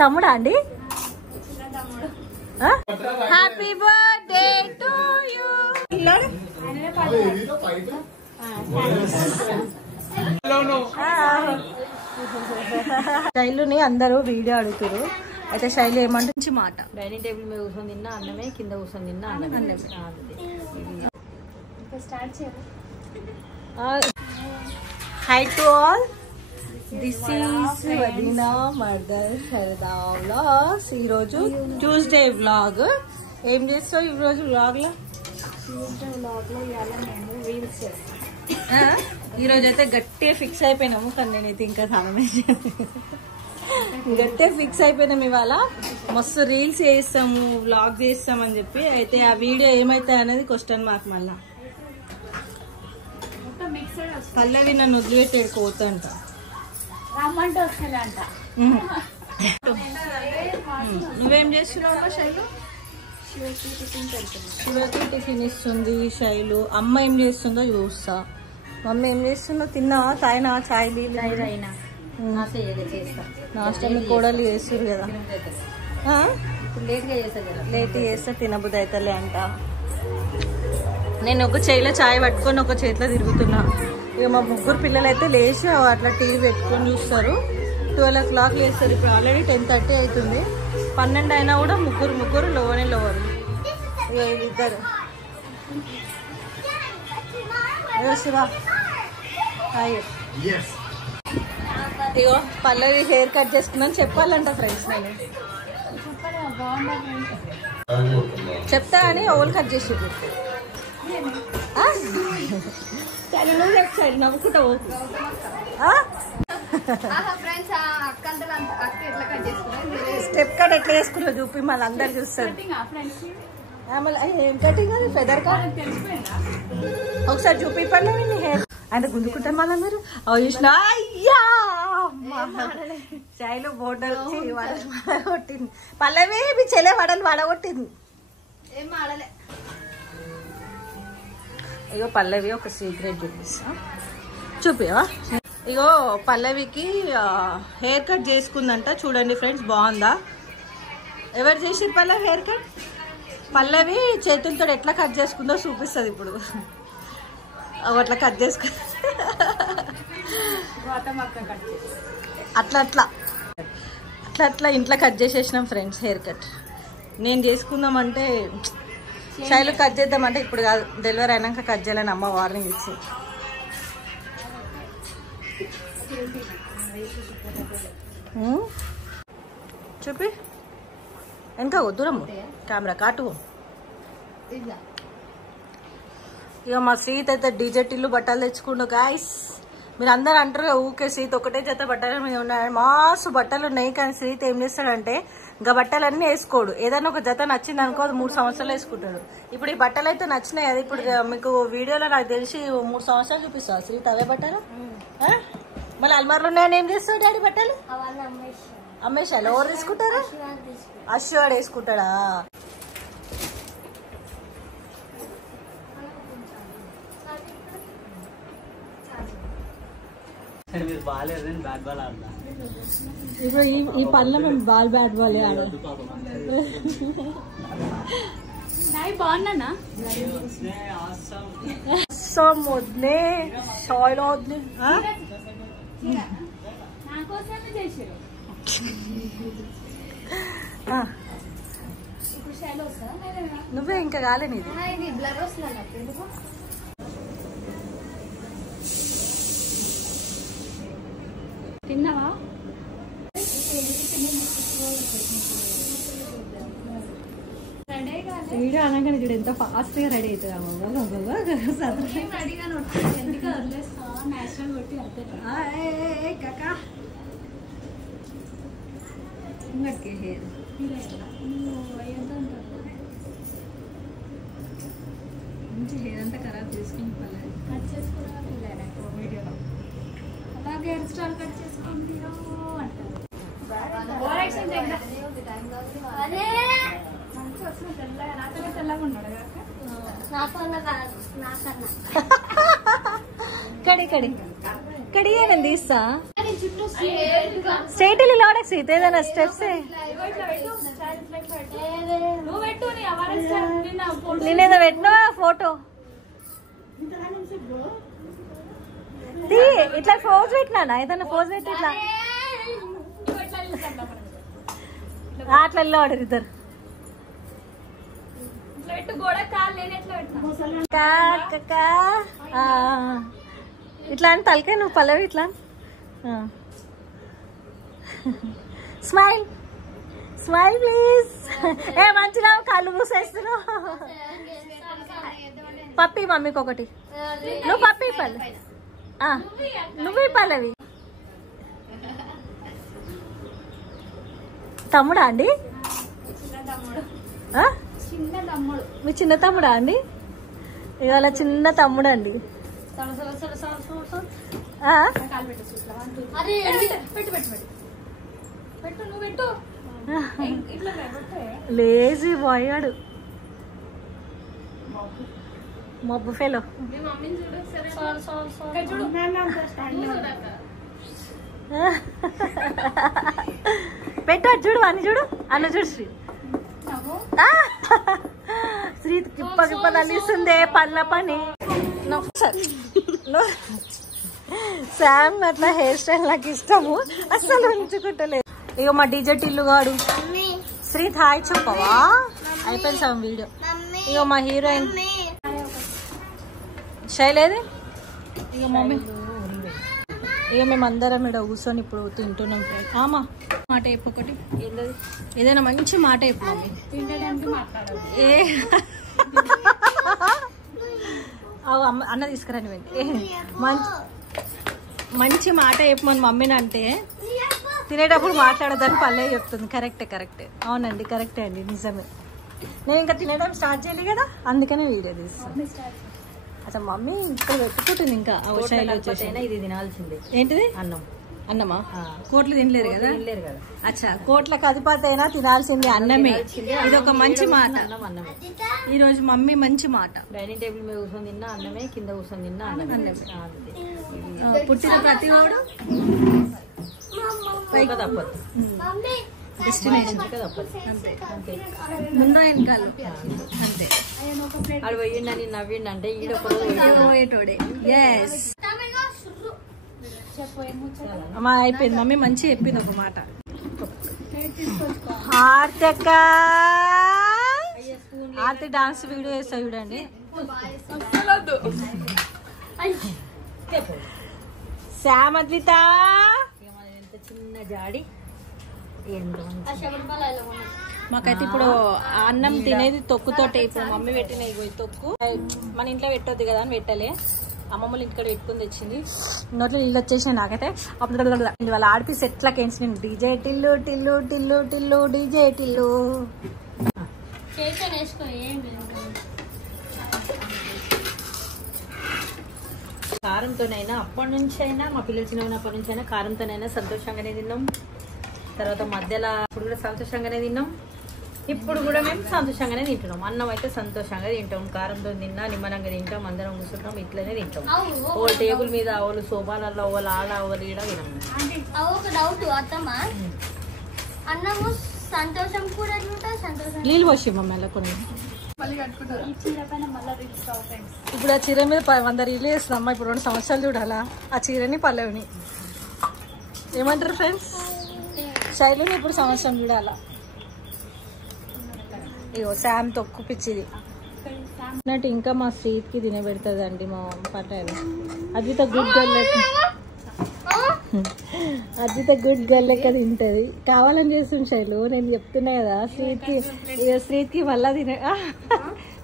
తమ్ముడా అండి? Happy birthday to you. శైలుని అందరూ వీడియో అడుగుతారు. అయితే శైలు ఏమంటే మంచి మాట, డైనింగ్ టేబుల్ మీద కూర్చొని తిన్నా అన్నమే, కింద కూర్చొని తిన్నా అన్నమే. High to all, this is వదినా మర్దర్ శారదా వ్లాగ్స్. ఈరోజు ట్యూస్డే వ్లాగ్. ఏం చేస్తావు ఈరోజు వ్లాగ్ లో? ఈరోజు అయితే గట్టిగా ఫిక్స్ అయిపోయినాము, కానీ నేనైతే ఇంకా స్నానం గట్టిగా ఫిక్స్ అయిపోయినాము. ఇవాళ మస్తు రీల్స్ చేస్తాము, వ్లాగ్ చేస్తాం అని చెప్పి. అయితే ఆ వీడియో ఏమైతాయి అనేది క్వశ్చన్ మార్క్. మళ్ళా పల్లవి నన్ను వదిలిపెట్టాడు కోతంట. నువ్వేం చేస్తున్నావు శైలు? శివకి టిఫిన్ ఇస్తుంది శైలు. అమ్మ ఏం చేస్తుందో చూస్తా. మమ్మీ ఏం చేస్తుందో? తిన్నావా? తాయినా? చాయ్ అయినా నాష్టా మీ కోడలు చేస్తారు కదా, లేట్ చేస్తే తినబుద్ధి అవుతలే అంట. నేను ఒక చేయిలో చాయ్ పట్టుకొని ఒక చేతిలో తిరుగుతున్నా. ఇక మా ముగ్గురు పిల్లలు అయితే లేచి అట్లా టీవీ పెట్టుకొని చూస్తారు. 12 o'clock లేస్తారు. ఇప్పుడు ఆల్రెడీ 10:30 అవుతుంది. 12 అయినా కూడా ముగ్గురు లోనే లోవరు. ఇక ఇద్దరు శివ. ఇగో పల్లవి హెయిర్ కట్ చేసుకున్నాను చెప్పాలంట ఫ్రెండ్స్. నేను చెప్తా అని ఓల్ కట్ చేసి సరే నువ్వు చెప్పాలి నవ్వుకుంటా పోకు. స్టెప్ కట్ ఎట్లా వేసుకున్నావు చూపి మళ్ళీ అందరు చూస్తారు. ఏం కటింగ్ అది? ఫెదర్ కట్ ఒకసారి చూపి పడలేదు నీ హెయిర్. ఆయన గుంజుకుంటారు మళ్ళీ మీరు. చూసిన అయ్యా చాయ్లో బోటల్ వడగొట్టింది. పల్లవి మీ చెల్లె వడలు వడగొట్టింది. ఇగో పల్లవి ఒక సీక్రెట్ చూపిస్తా, చూపివా? ఇగో పల్లవికి హెయిర్ కట్ చేసుకుందంట. చూడండి ఫ్రెండ్స్, బాగుందా? ఎవరు చేసిరు పల్లవి హెయిర్ కట్? పల్లవి చేతులతో ఎట్లా కట్ చేసుకుందో చూపిస్తుంది ఇప్పుడు. అట్లా కట్ చేసుకు అట్లా అట్లా అట్లా అట్లా ఇంట్లో కట్ చేసేసినాం ఫ్రెండ్స్ హెయిర్ కట్. నేను చేసుకుందామంటే శైలు కట్ చేద్దామంటే ఇప్పుడు కాదు, డెలివరీ అయినాక కట్ చేయాలని అమ్మ వార్నింగ్ ఇచ్చి. చూపి ఇంకా దూరం కెమెరా కాటు. ఇక మా సీత అయితే డీజెటిల్లు బట్టలు తెచ్చుకుండు గాయస్. మీరు అందరు అంటారు ఊకే సీత ఒకటే జత బట్టలు మీద ఉన్నాయి. మాసు బట్టలు ఉన్నాయి, కానీ సీత ఏం చేస్తాడంటే ఇంకా బట్టలన్నీ వేసుకోడు. ఏదైనా ఒక జత నచ్చింది అనుకో, అది 3 సంవత్సరాలు వేసుకుంటాడు. ఇప్పుడు ఈ బట్టలు అయితే నచ్చినాయి. అది ఇప్పుడు మీకు వీడియోలో నాకు తెలిసి 3 సంవత్సరాలు చూపిస్తావు సీత అవే బట్టలు. మళ్ళీ అల్మార్లు ఉన్నాయని ఏం చేస్తావు డాడీ బట్టలు? అమ్మేశాలు. ఎవరు తీసుకుంటారా? అశ్వాడు వేసుకుంటాడా? ఇప్పుడు ఈ పనిలో మేము బ్యాట్ బాల్ ఆడ బాగున్నా వద్దే షాయిల్ వద్దు. నువ్వే ఇంకా కాలే నీది. తిన్నావా? వీడియో అనగానే ఇక్కడ ఎంత ఫాస్ట్ గా రెడీ అవుతుందా? హెయిర్ మంచి హెయిర్ అంతా ఖరాబ్ చేసుకుని కట్ చేసుకోవాలి వీడియోలో. అలాగే హెయిర్ స్టైల్ కట్ చేసుకోండి అంటారు. కడి కడి కడి నేను తీస్తా. స్ట్రైట్ వెళ్ళి లోడక సీత ఏదైనా స్టెప్స్ నేనేదో పెట్టినా ఫోటో ఇట్లా ఫోజ్ పెట్టినా ఏదైనా ఫోజ్ పెట్టి ఇట్లా అట్లా వెళ్ళాడు ఇద్దరు ఇట్లా అని తలకే నువ్వు పల్లవి ఇట్లా స్మైల్ స్మైల్ ప్లీజ్ ఏ మంచిగా కళ్ళు మూసేస్తున్నావు పప్పి మమ్మీకి ఒకటి నువ్వు పప్పి పల్లవి నువ్వే పల్లవి తమ్ముడా అండి మీ చిన్న తమ్ముడా అండి ఇవాళ చిన్న తమ్ముడు అండి లేజీ పోయాడు మబ్బు ఫెలో పెట్టు చూడు అన్ని చూడు అన్న చూడు శ్రీ శ్రీ కిప్ప కిప్ప తల్లిస్తుంది పళ్ళ పని శామ్ అట్లా హెయిర్ స్టైల్ నాకు ఇష్టము అసలు ఉంచుకుంటలేదు ఇక మా డీజెట్ ఇల్లుగాడు శ్రీ హాయ్ చెప్పవా అయిపోయింది సమ్ వీడియో ఇక మా హీరోయిన్ శైలేది ఇక మమ్మీ ఇక మేమందరం ఇక్కడ కూర్చొని ఇప్పుడు తింటున్నాం ఆమా మాట చెప్పు ఒకటి ఏదైనా మంచి మాట చెప్పు మమ్మీ ఏ అన్న తీసుకురండి మంచి మాట చెప్పమని మమ్మీని అంటే తినేటప్పుడు మాట్లాడదని పల్లె చెప్తుంది కరెక్టే అవునండి కరెక్టే అండి నిజమే నేను ఇంకా తినడం స్టార్ట్ చేయాలి కదా అందుకనే వీడియో తీస్తాను అసలు మమ్మీ ఇక్కడ పెట్టుకుంటుంది ఇంకా ఇది తినాల్సిందే ఏంటిది అన్నమా కోట్లు తినలేరు కదా అచ్చా కోట్లకు అధిపతి అయినా తినాల్సిందే అన్నమే ఇది ఒక మంచి మాట ఈ రోజు మమ్మీ మంచి మాట డైనింగ్ టేబుల్ మీద కూర్చొని తిన్నా అన్నమే కింద కూర్చొని తిన్నా అన్నమే పుట్టిన ప్రతి వాడు తప్పదు డెస్టినేషన్ అంతే ముందు వెనకాలు అంతే ఆడు పోయిండని నవ్విండంటే ఈడొకడే ఎస్ అమ్మా అయిపోయింది మమ్మీ మంచి చెప్పింది ఒక మాట ఆర్తి డాన్స్ వీడియో వేస్తా చూడండి శ్యామద్విత చిన్న జాడి మాకైతే ఇప్పుడు అన్నం తినేది తొక్కుతోటే ఇప్పుడు మమ్మీ పెట్టినవి తొక్కు మన ఇంట్లో పెట్టొద్దు కదా అని పెట్టలే అమ్మమ్మలు ఇంటికాడ పెట్టుకుని తెచ్చింది నోట్లో నీళ్ళు వచ్చేసి నాకైతే అప్పుడు వాళ్ళ ఆడిపి సెట్లకి వేసి నేను డీజే టిల్లు టిల్లు టిల్లు టిల్లు డీజే టిల్లు కారంతోనైనా అప్పటి నుంచి అయినా మా పిల్లలు చిన్నప్పటి నుంచి అయినా కారంతోనైనా సంతోషంగానే తిన్నాం తర్వాత మధ్యలో ఇప్పుడు కూడా సంతోషంగానే తిన్నాం ఇప్పుడు కూడా మేము సంతోషంగానే తింటున్నాం అన్నం అయితే సంతోషంగా తింటాం కారంతో తిన్నా నిమ్మనంగా తింటాం అందరం కూర్చుంటాం ఇట్లనే తింటాం ఓ టేబుల్ మీద వాళ్ళు సోఫాలలో వాళ్ళు ఆడ వాళ్ళు ఈడ తినాం ఒక డౌట్ అత్తమ్మా అన్నము సంతోషం కూడా సంతోషం నీళ్ళు పోసి మమ్మల్ని కొన్ని ఇప్పుడు ఆ చీర మీద 100 రీలు వేస్తున్నామ్మా ఇప్పుడు 2 సంవత్సరాలు చూడాలా ఆ చీరని పల్లవిని ఏమంటారు ఫ్రెండ్స్ శైలిని ఇప్పుడు సంవత్సరం చూడాలా ఇగో శామ్ తొక్కు పిచ్చిది అన్నట్టు ఇంకా మా స్ట్రీట్కి తినబెడుతుంది అండి మా పట్టాలి అద్విత గుడ్ గర్ల్ లెక్క అద్విత గుడ్ గర్ల్ లెక్క తింటది కావాలని చేస్తుంది శైలు నేను చెప్తున్నా కదా శ్రీత్కి మళ్ళా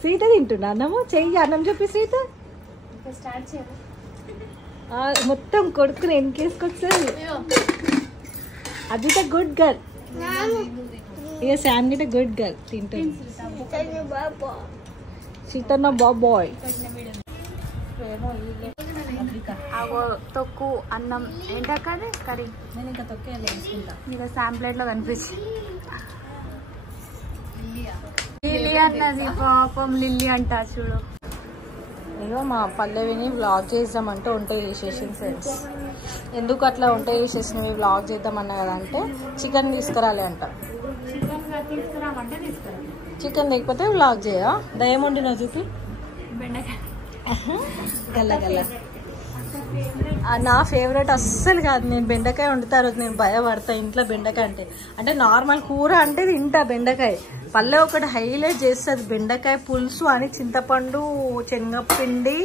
శ్రీత తింటున్నా అన్నము చెయ్యి అన్నం చెప్పి శ్రీత మొత్తం కొడుకుని ఎన్కేసుకొచ్చేది అద్విత గుడ్ గర్ల్ ఇక శామ్ గిట గుడ్ గర్ల్ తింటుంది సీతన్న బాబాయ్ తొక్కు అన్నం ఏంటక్కది కర్రీ నేను ఇంకా తొక్కే వేసుకుంటా ఇక శామ్ ప్లేట్ లో కనిపించి లిల్లీ అన్నది పాపం లిల్లీ అంట చూడు ఇగో మా పల్లవిని వ్లాగ్ చేద్దామంటే ఉంటాయి చేసేసిన ఫ్రెండ్స్ ఎందుకు అట్లా వంట చేసేసినవి వ్లాగ్ చేద్దామన్నా కదా అంటే చికెన్ తీసుకురాలి అంట. చికెన్ లేకపోతే వ్లాగ్ చేయా? దయం వండినా చూపి గల్ల గల్ల. నా ఫేవరెట్ అస్సలు కాదు. నేను బెండకాయ వండుతా రోజు నేను భయపడతా ఇంట్లో బెండకాయ అంటే నార్మల్ కూర అంటే తింటా బెండకాయ. పల్లె ఒకటి హైలైట్ చేస్తుంది బెండకాయ పులుసు అని, చింతపండు శనగపిండి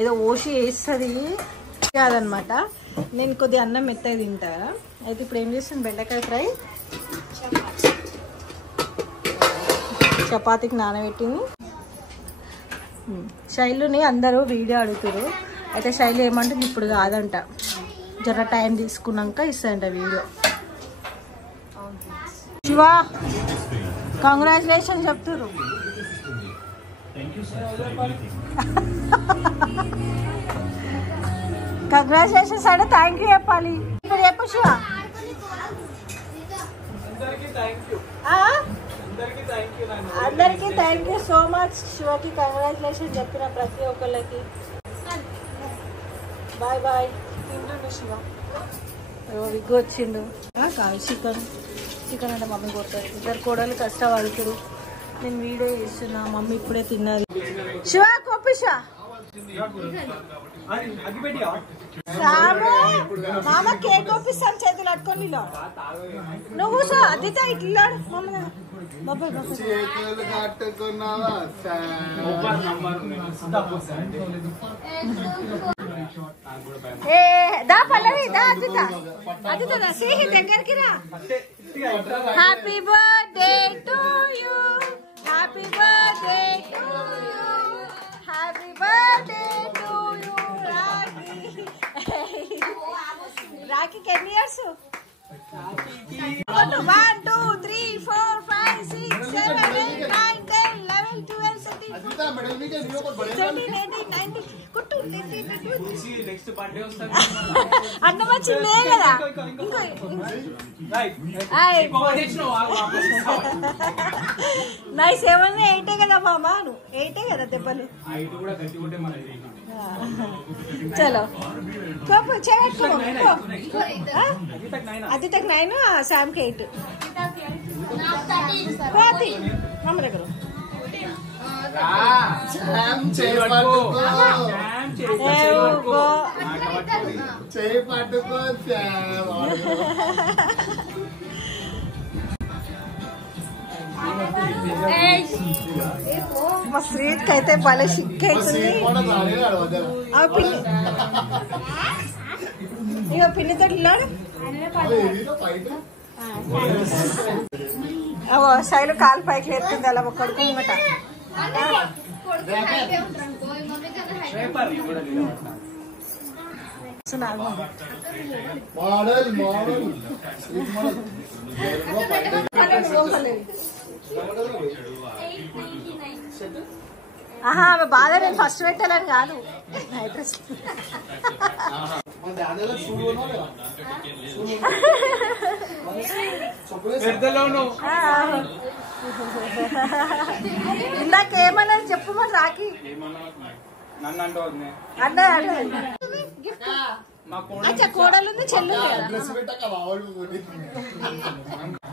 ఏదో ఓసి వేస్తుంది కాదనమాట. నేను కొద్దిగా అన్నం మెత్తగా తింటా. అయితే ఇప్పుడు ఏం చేస్తాను, బెండకాయ ఫ్రై చపాతీకి నానబెట్టింది. శైలుని అందరూ వీడియో అడుగుతారు. అయితే శైలు ఏమంటుంది ఇప్పుడు కాదంట, జర టైం తీసుకున్నాక ఇస్తాయంట వీడియో. శివ కంగ్రాచులేషన్ చెప్తురు. కంగ్రాచులేషన్స్ అంటే థ్యాంక్ యూ చెప్పాలి. ఇప్పుడు చెప్పు శివ. అందరికి థ్యాంక్ యూ సో మచ్. శివకి కంగ్రాచులేషన్ చెప్పిన ప్రతి ఒక్కళ్ళకి. Bye bye. తింటుండు శివ. విగ్గు వచ్చిండు. కాదు చికెన్ అంటే మమ్మీ కొడుతుంది. ఇద్దరు కోడలు కష్టపడుతురు. నేను వీడియో చేస్తున్నా. మమ్మీ ఇప్పుడే తిన్నది. శివ కోపిష మామ కేక్ కోపిస్తాను చేతులు అట్టుకొని నువ్వు కూర్చో. అదితా ఇట్లా దా పల్లవి దా అదితా అదితా దా శ్రీ దగ్గరికి రా. Happy birthday to you, happy birthday to you, happy birthday to you Rakhi. రాఖీకి ఎన్ని ఇయర్స్? 1 2 3 4 5 6 7 8 9 10 11 12 13 14 15 16 అన్న వచ్చిందే కదా. నైస్. 7 8 కదా మామా, నువ్వు 8 కదా దెబ్బలు. చలో అది తగ్గ 9 శామ్కి 8 కోతి మమ్మ దగ్గర. మా స్వీట్కి అయితే భలే సిక్ అవుతుంది. ఇక పిన్నితో శైలు కాలు పైకి లేపుతుంది అలా ఒక్కడికి ముంగట. ఆహా బాధ నేను ఫస్ట్ పెట్టాలని కాదు. ఇందాకేమన్నా చెప్పు మరి రాఖీ అచ్చా కోడలు ఉంది చెల్లు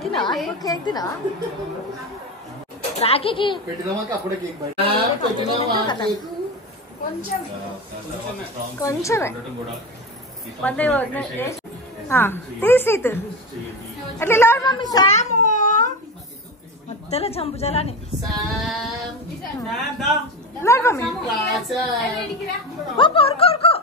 తినా కేక్ తినా రాఖీకి కొంచెమే తీసి అట్లా మమ్మీ శాము మధ్యలో చంపు జలాని మమ్మీ ఊరుకో